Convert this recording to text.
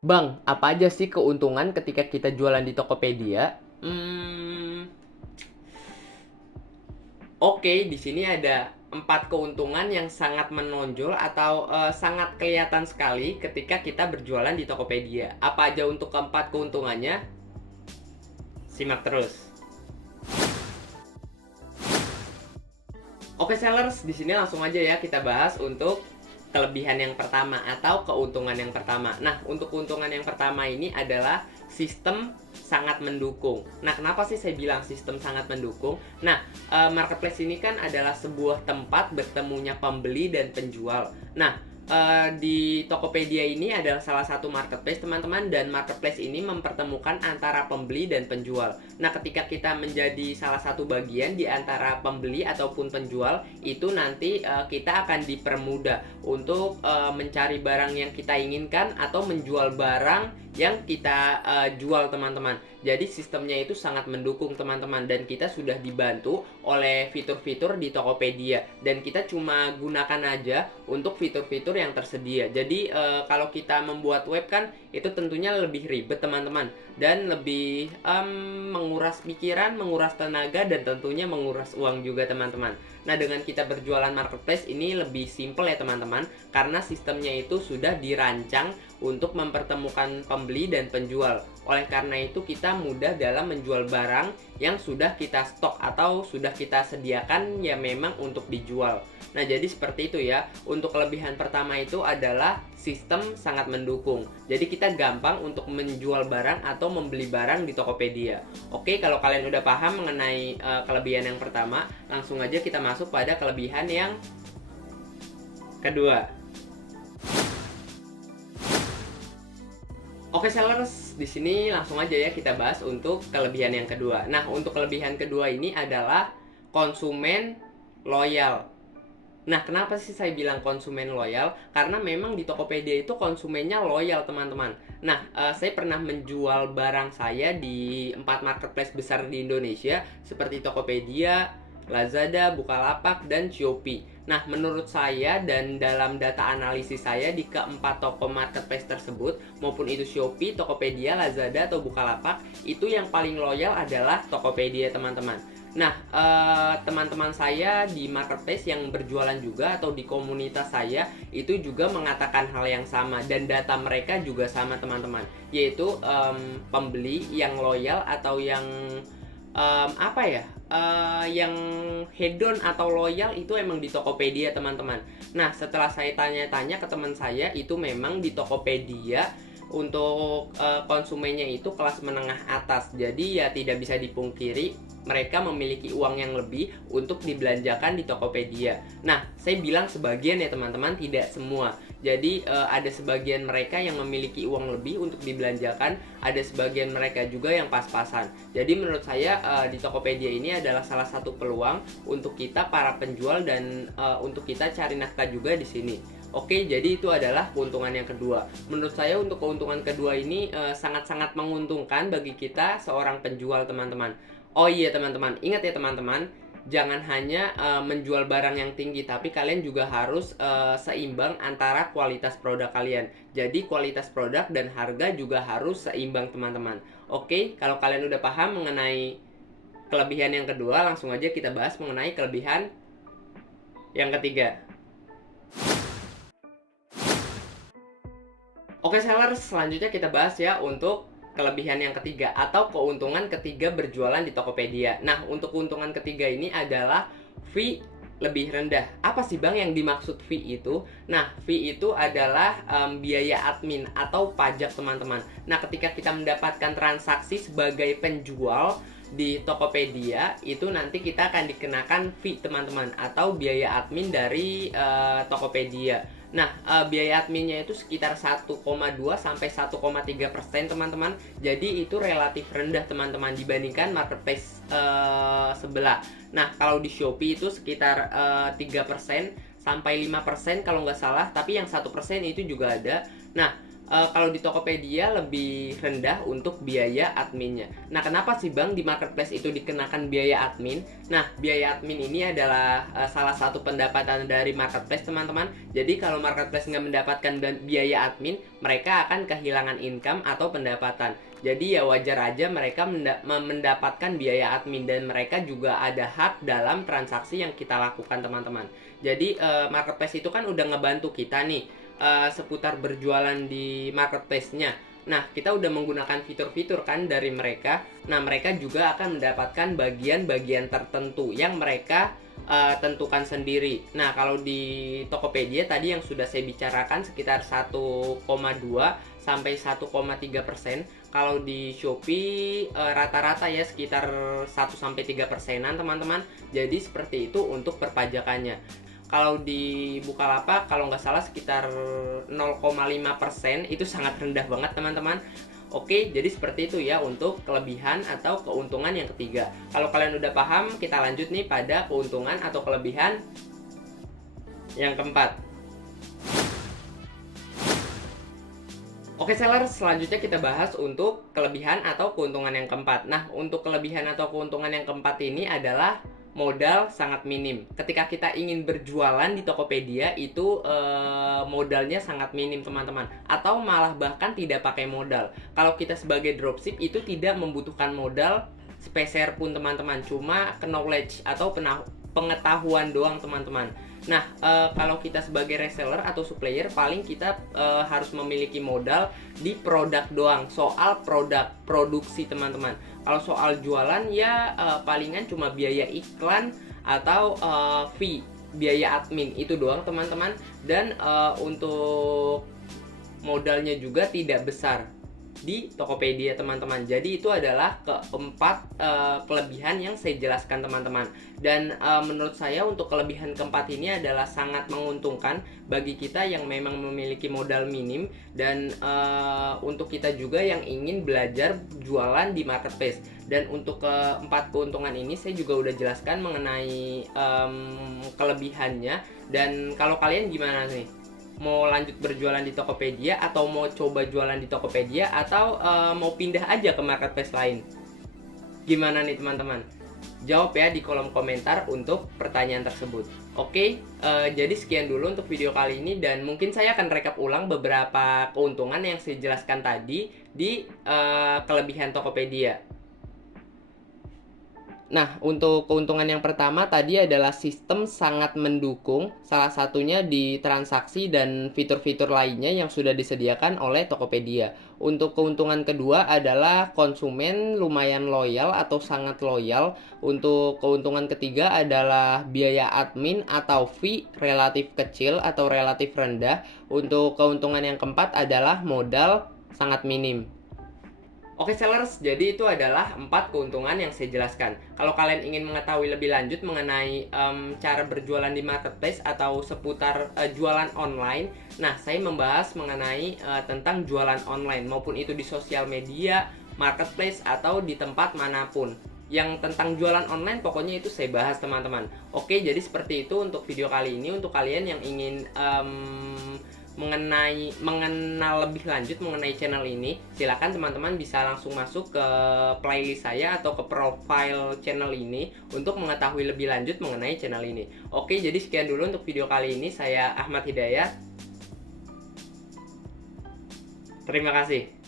Bang, apa aja sih keuntungan ketika kita jualan di Tokopedia? Oke, di sini ada 4 keuntungan yang sangat menonjol atau sangat kelihatan sekali ketika kita berjualan di Tokopedia. Apa aja untuk keempat keuntungannya? Simak terus. Oke sellers, di sini langsung aja ya kita bahas untuk kelebihan yang pertama atau keuntungan yang pertama. Nah, untuk keuntungan yang pertama ini adalah sistem sangat mendukung. Nah, kenapa sih saya bilang sistem sangat mendukung? Nah, marketplace ini kan adalah sebuah tempat bertemunya pembeli dan penjual. Nah, di Tokopedia ini adalah salah satu marketplace teman-teman, dan marketplace ini mempertemukan antara pembeli dan penjual. Nah, ketika kita menjadi salah satu bagian di antara pembeli ataupun penjual, itu nanti kita akan dipermudah untuk mencari barang yang kita inginkan atau menjual barang yang kita jual teman-teman. Jadi sistemnya itu sangat mendukung teman-teman, dan kita sudah dibantu oleh fitur-fitur di Tokopedia, dan kita cuma gunakan aja untuk fitur-fitur yang tersedia. Jadi kalau kita membuat web kan itu tentunya lebih ribet teman-teman, dan lebih menguras pikiran, menguras tenaga, dan tentunya menguras uang juga teman-teman. Nah, dengan kita berjualan marketplace ini lebih simple ya teman-teman, karena sistemnya itu sudah dirancang untuk mempertemukan pembeli dan penjual. Oleh karena itu kita mudah dalam menjual barang yang sudah kita stok atau sudah kita sediakan ya memang untuk dijual. Nah, jadi seperti itu ya. Untuk kelebihan pertama itu adalah sistem sangat mendukung. Jadi kita gampang untuk menjual barang atau membeli barang di Tokopedia. Oke, kalau kalian udah paham mengenai kelebihan yang pertama, langsung aja kita masuk pada kelebihan yang kedua. Oke sellers, di sini langsung aja ya kita bahas untuk kelebihan yang kedua. Nah, untuk kelebihan kedua ini adalah konsumen loyal. Nah, kenapa sih saya bilang konsumen loyal? Karena memang di Tokopedia itu konsumennya loyal, teman-teman. Nah, saya pernah menjual barang saya di 4 marketplace besar di Indonesia seperti Tokopedia, Lazada, Bukalapak, dan Shopee. Nah, menurut saya dan dalam data analisis saya di keempat toko marketplace tersebut, maupun itu Shopee, Tokopedia, Lazada, atau Bukalapak, itu yang paling loyal adalah Tokopedia, teman-teman. Nah, teman-teman saya di marketplace yang berjualan juga atau di komunitas saya itu juga mengatakan hal yang sama, dan data mereka juga sama teman-teman, yaitu pembeli yang loyal atau yang apa ya, yang hedon atau loyal itu emang di Tokopedia teman-teman. Nah, setelah saya tanya-tanya ke teman saya, itu memang di Tokopedia untuk konsumennya itu kelas menengah atas. Jadi ya tidak bisa dipungkiri mereka memiliki uang yang lebih untuk dibelanjakan di Tokopedia. Nah, saya bilang sebagian ya teman-teman, tidak semua. Jadi ada sebagian mereka yang memiliki uang lebih untuk dibelanjakan, ada sebagian mereka juga yang pas-pasan. Jadi menurut saya di Tokopedia ini adalah salah satu peluang untuk kita para penjual, dan untuk kita cari nafkah juga di sini. Oke, jadi itu adalah keuntungan yang kedua. Menurut saya untuk keuntungan kedua ini sangat-sangat menguntungkan bagi kita seorang penjual, teman-teman. Oh iya teman-teman, ingat ya teman-teman, jangan hanya menjual barang yang tinggi, tapi kalian juga harus seimbang antara kualitas produk kalian. Jadi kualitas produk dan harga juga harus seimbang teman-teman. Oke, kalau kalian udah paham mengenai kelebihan yang kedua, langsung aja kita bahas mengenai kelebihan yang ketiga. Oke sellers, selanjutnya kita bahas ya untuk kelebihan yang ketiga atau keuntungan ketiga berjualan di Tokopedia. Nah, untuk keuntungan ketiga ini adalah fee lebih rendah. Apa sih bang yang dimaksud fee itu? Nah, fee itu adalah biaya admin atau pajak teman-teman. Nah, ketika kita mendapatkan transaksi sebagai penjual di Tokopedia, itu nanti kita akan dikenakan fee teman-teman, atau biaya admin dari Tokopedia. Nah, biaya adminnya itu sekitar 1,2 sampai 1,3% teman-teman. Jadi itu relatif rendah teman-teman dibandingkan marketplace sebelah. Nah, kalau di Shopee itu sekitar 3% sampai 5% kalau nggak salah, tapi yang 1% itu juga ada. Nah, kalau di Tokopedia lebih rendah untuk biaya adminnya. Nah, kenapa sih Bang di marketplace itu dikenakan biaya admin? Nah, biaya admin ini adalah salah satu pendapatan dari marketplace, teman-teman. Jadi kalau marketplace nggak mendapatkan biaya admin, mereka akan kehilangan income atau pendapatan. Jadi ya wajar aja mereka mendapatkan biaya admin, dan mereka juga ada hak dalam transaksi yang kita lakukan, teman-teman. Jadi marketplace itu kan udah ngebantu kita nih seputar berjualan di marketplace-nya. Nah, kita udah menggunakan fitur-fitur kan dari mereka. Nah, mereka juga akan mendapatkan bagian-bagian tertentu yang mereka tentukan sendiri. Nah, kalau di Tokopedia tadi yang sudah saya bicarakan sekitar 1,2 sampai 1,3%. Kalau di Shopee rata-rata ya sekitar 1 sampai 3%-an, teman-teman. Jadi seperti itu untuk perpajakannya. Kalau di Bukalapak kalau nggak salah sekitar 0,5%, itu sangat rendah banget, teman-teman. Oke, jadi seperti itu ya untuk kelebihan atau keuntungan yang ketiga. Kalau kalian udah paham, kita lanjut nih pada keuntungan atau kelebihan yang keempat. Oke seller, selanjutnya kita bahas untuk kelebihan atau keuntungan yang keempat. Nah, untuk kelebihan atau keuntungan yang keempat ini adalah modal sangat minim. Ketika kita ingin berjualan di Tokopedia itu modalnya sangat minim, teman-teman. Atau malah bahkan tidak pakai modal. Kalau kita sebagai dropship itu tidak membutuhkan modal sepeser pun, teman-teman. Cuma knowledge atau pengetahuan doang, teman-teman. Nah, kalau kita sebagai reseller atau supplier, paling kita harus memiliki modal di produk doang. Soal produk, produksi, teman-teman. Kalau soal jualan ya palingan cuma biaya iklan atau fee, biaya admin, itu doang, teman-teman. Dan untuk modalnya juga tidak besar di Tokopedia, teman-teman. Jadi itu adalah keempat kelebihan yang saya jelaskan, teman-teman. Dan menurut saya untuk kelebihan keempat ini adalah sangat menguntungkan bagi kita yang memang memiliki modal minim, dan untuk kita juga yang ingin belajar jualan di marketplace. Dan untuk keempat keuntungan ini saya juga udah jelaskan mengenai kelebihannya. Dan kalau kalian gimana nih? Mau lanjut berjualan di Tokopedia, atau mau coba jualan di Tokopedia, atau mau pindah aja ke marketplace lain? Gimana nih, teman-teman? Jawab ya di kolom komentar untuk pertanyaan tersebut. Oke, jadi sekian dulu untuk video kali ini, dan mungkin saya akan rekap ulang beberapa keuntungan yang saya jelaskan tadi di kelebihan Tokopedia. Nah, untuk keuntungan yang pertama tadi adalah sistem sangat mendukung, salah satunya di transaksi dan fitur-fitur lainnya yang sudah disediakan oleh Tokopedia. Untuk keuntungan kedua adalah konsumen lumayan loyal atau sangat loyal. Untuk keuntungan ketiga adalah biaya admin atau fee relatif kecil atau relatif rendah. Untuk keuntungan yang keempat adalah modal sangat minim. Oke sellers, jadi itu adalah 4 keuntungan yang saya jelaskan. Kalau kalian ingin mengetahui lebih lanjut mengenai cara berjualan di marketplace atau seputar jualan online, nah saya membahas mengenai tentang jualan online, maupun itu di sosial media, marketplace, atau di tempat manapun. Yang tentang jualan online pokoknya itu saya bahas, teman-teman. Oke, jadi seperti itu untuk video kali ini. Untuk kalian yang ingin mengenal lebih lanjut mengenai channel ini, silakan teman-teman bisa langsung masuk ke playlist saya atau ke profile channel ini untuk mengetahui lebih lanjut mengenai channel ini. Oke, jadi sekian dulu untuk video kali ini. Saya Ahmad Hidayat. Terima kasih.